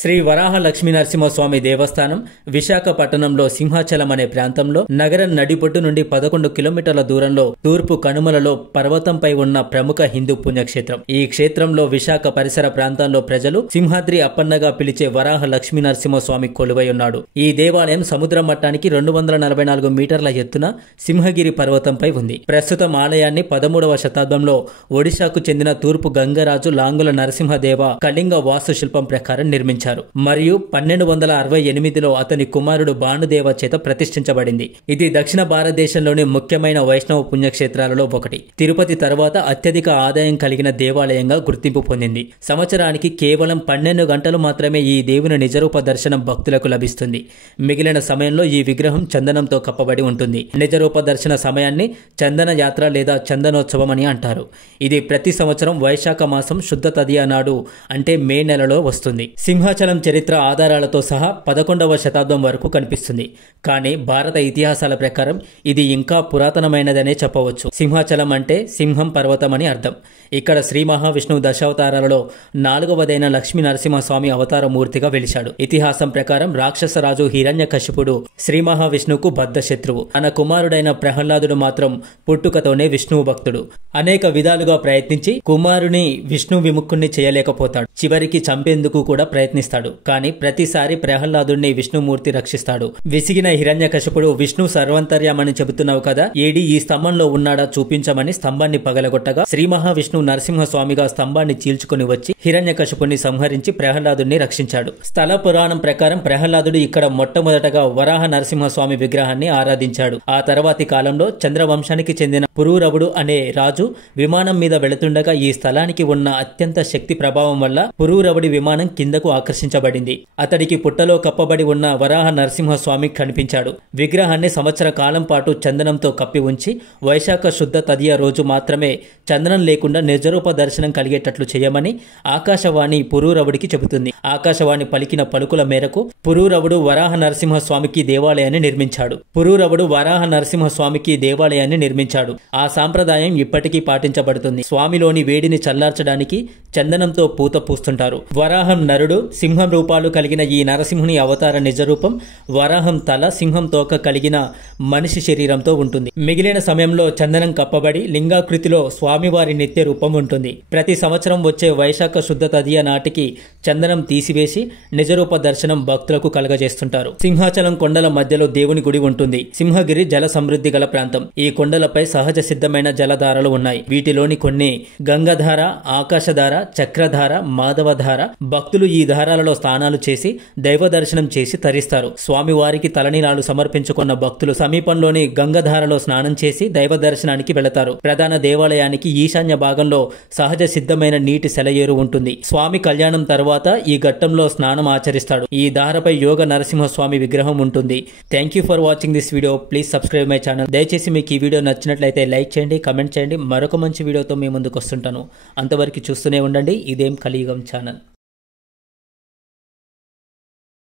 శ్రీ వరాహ లక్ష్మీ నరసింహస్వామి దేవస్థానం విశాఖపట్టణంలో సింహాచలం అనే ప్రాంతంలో నగరం నడిబొడ్డు నుండి 11 కిలోమీటర్ల దూరంలో తూర్పు కనుమలలో పర్వతంపై ఉన్న ప్రముఖ హిందూ పుణ్యక్షేత్రం. ఈ క్షేత్రంలో విశాఖ పరిసర ప్రాంతాల్లో ప్రజలు సింహాద్రి అప్పన్నగా పిలిచే వరాహ లక్ష్మీ నరసింహస్వామి కొలువై ఉన్నాడు. ఈ దేవాలయం సముద్ర మట్టానికి 244 మీటర్ల ఎత్తున సింహగిరి పర్వతంపై ఉంది. ప్రస్తుతం ఆలయాన్ని 13వ శతాబ్దంలో ఒడిశాకు చెందిన తూర్పు గంగరాజు లాంగుల నరసింహదేవ కళింగ వాస్తుశిల్పం ప్రకారం నిర్మించారు. మరియు 1268లో అతని కుమారుడు భానుదేవ చేత ప్రతిష్ఠించబడింది. ఇది దక్షిణ భారతదేశంలోని ముఖ్యమైన వైష్ణవ పుణ్యక్షేత్రాలలో ఒకటి. తిరుపతి తర్వాత అత్యధిక ఆదాయం కలిగిన దేవాలయంగా గుర్తింపు పొందింది. సంవత్సరానికి కేవలం 12 గంటలు మాత్రమే ఈ దేవుని నిజరూప దర్శనం భక్తులకు లభిస్తుంది. మిగిలిన సమయంలో ఈ విగ్రహం చందనంతో కప్పబడి ఉంటుంది. నిజరూప దర్శన సమయాన్ని చందన యాత్ర లేదా చందనోత్సవం అని అంటారు. ఇది ప్రతి సంవత్సరం వైశాఖ మాసం శుద్ధ తదియ నాడు అంటే మే నెలలో వస్తుంది. సింహాచలం చరిత్ర ఆధారాలతో సహా 11వ శతాబ్దం వరకు కనిపిస్తుంది. కానీ భారత ఇతిహాసాల ప్రకారం ఇది ఇంకా పురాతనమైనదనే చెప్పవచ్చు. సింహాచలం అంటే సింహం పర్వతం అని అర్థం. ఇక్కడ శ్రీ మహావిష్ణువు దశావతారాలలో 4వదైన లక్ష్మీ నరసింహస్వామి అవతార మూర్తిగా వెలిశాడు. ఇతిహాసం ప్రకారం రాక్షసరాజు హిరణ్యకశిపుడు శ్రీ మహావిష్ణువుకు బద్ధ శత్రువు. తన కుమారుడైన ప్రహ్లాదుడు మాత్రం పుట్టుకతోనే విష్ణువు భక్తుడు. అనేక విధాలుగా ప్రయత్నించి కుమారుని విష్ణు విముఖుణ్ణి చేయలేకపోతాడు. చివరికి చంపేందుకు కూడా ప్రయత్నిస్తాడు. కానీ ప్రతిసారి ప్రహ్లాదుడిని విష్ణుమూర్తి రక్షిస్తాడు. విసిగిన హిరణ్యకశిపుడు విష్ణు సర్వంతర్యామని చెబుతున్నావు కదా, ఏడి ఈ స్తంభంలో ఉన్నాడా చూపించమని స్తంభాన్ని పగలగొట్టగా శ్రీ మహావిష్ణువు నరసింహస్వామిగా స్తంభాన్ని చీల్చుకుని వచ్చి హిరణ్యకశిపుని సంహరించి ప్రహ్లాదుడిని రక్షించాడు. స్థల పురాణం ప్రకారం ప్రహ్లాదుడు ఇక్కడ మొట్టమొదటగా వరాహ నరసింహస్వామి విగ్రహాన్ని ఆరాధించాడు. ఆ తర్వాతి కాలంలో చంద్రవంశానికి చెందిన పురూరవుడు అనే రాజు విమానం మీద వెళుతుండగా ఈ స్థలానికి ఉన్న అత్యంత శక్తి ప్రభావం వల్ల పురూరవుడి విమానం కిందకు ఆకర్షించబడింది. అతడికి పుట్టలో కప్పబడి ఉన్న వరాహ నరసింహస్వామి కనిపించాడు. విగ్రహాన్ని సంవత్సర కాలం పాటు చందనంతో కప్పి ఉంచి వైశాఖ శుద్ధ తదియ రోజు మాత్రమే చందనం లేకుండా నిజరూప దర్శనం కలిగేటట్లు చేయమని ఆకాశవాణి పురూరవుడికి చెబుతుంది. ఆకాశవాణి పలికిన పలుకుల మేరకు పురూరవుడు వరాహ నరసింహస్వామికి దేవాలయాన్ని నిర్మించాడు. ఆ సాంప్రదాయం ఇప్పటికీ పాటించబడుతుంది. స్వామిలోని వేడిని చల్లార్చడానికి చందనంతో పూత పూస్తుంటారు. వరాహం నరుడు, సింహం రూపాలు కలిగిన ఈ నరసింహుని అవతార నిజరూపం వరాహం తల, సింహం తోక కలిగిన మనిషి శరీరంతో ఉంటుంది. మిగిలిన సమయంలో చందనం కప్పబడి లింగాకృతిలో స్వామివారి నిత్య రూపం ఉంటుంది. ప్రతి సంవత్సరం వచ్చే వైశాఖ శుద్ధ తదియ నాటికి చందనం తీసివేసి నిజరూప దర్శనం భక్తులకు కలగజేస్తుంటారు. సింహాచలం కొండల మధ్యలో దేవుని గుడి ఉంటుంది. సింహగిరి జల సమృద్ధి గల ప్రాంతం. ఈ కొండలపై సహజ సిద్ధమైన జలధారలు ఉన్నాయి. వీటిలోని కొన్ని గంగధార, ఆకాశధార, చక్రధార, మాధవధార. భక్తులు ఈ ధారాలలో స్నానాలు చేసి దైవ దర్శనం చేసి తరిస్తారు. స్వామివారికి తలనీలాలు సమర్పించుకున్న భక్తులు సమీపంలోని గంగధారలో స్నానం చేసి దైవ దర్శనానికి వెళతారు. ప్రధాన దేవాలయానికి ఈశాన్య భాగంలో సహజ సిద్ధమైన నీటి సెలయేరు ఉంటుంది. స్వామి కళ్యాణం తర్వాత ఈ ఘట్టంలో స్నానం ఆచరిస్తాడు. ఈ ధారపై యోగ నరసింహస్వామి విగ్రహం ఉంటుంది. Thank you for watching this video. Please subscribe my channel. దయచేసి మీకు ఈ వీడియో నచ్చినట్లయితే లైక్ చేయండి, కమెంట్ చేయండి. మరొక మంచి వీడియోతో మీ ముందుకు వస్తుంటాను. అంతవరకు చూస్తూనే ఉండండి. ఇదేం కలియుగం ఛానల్.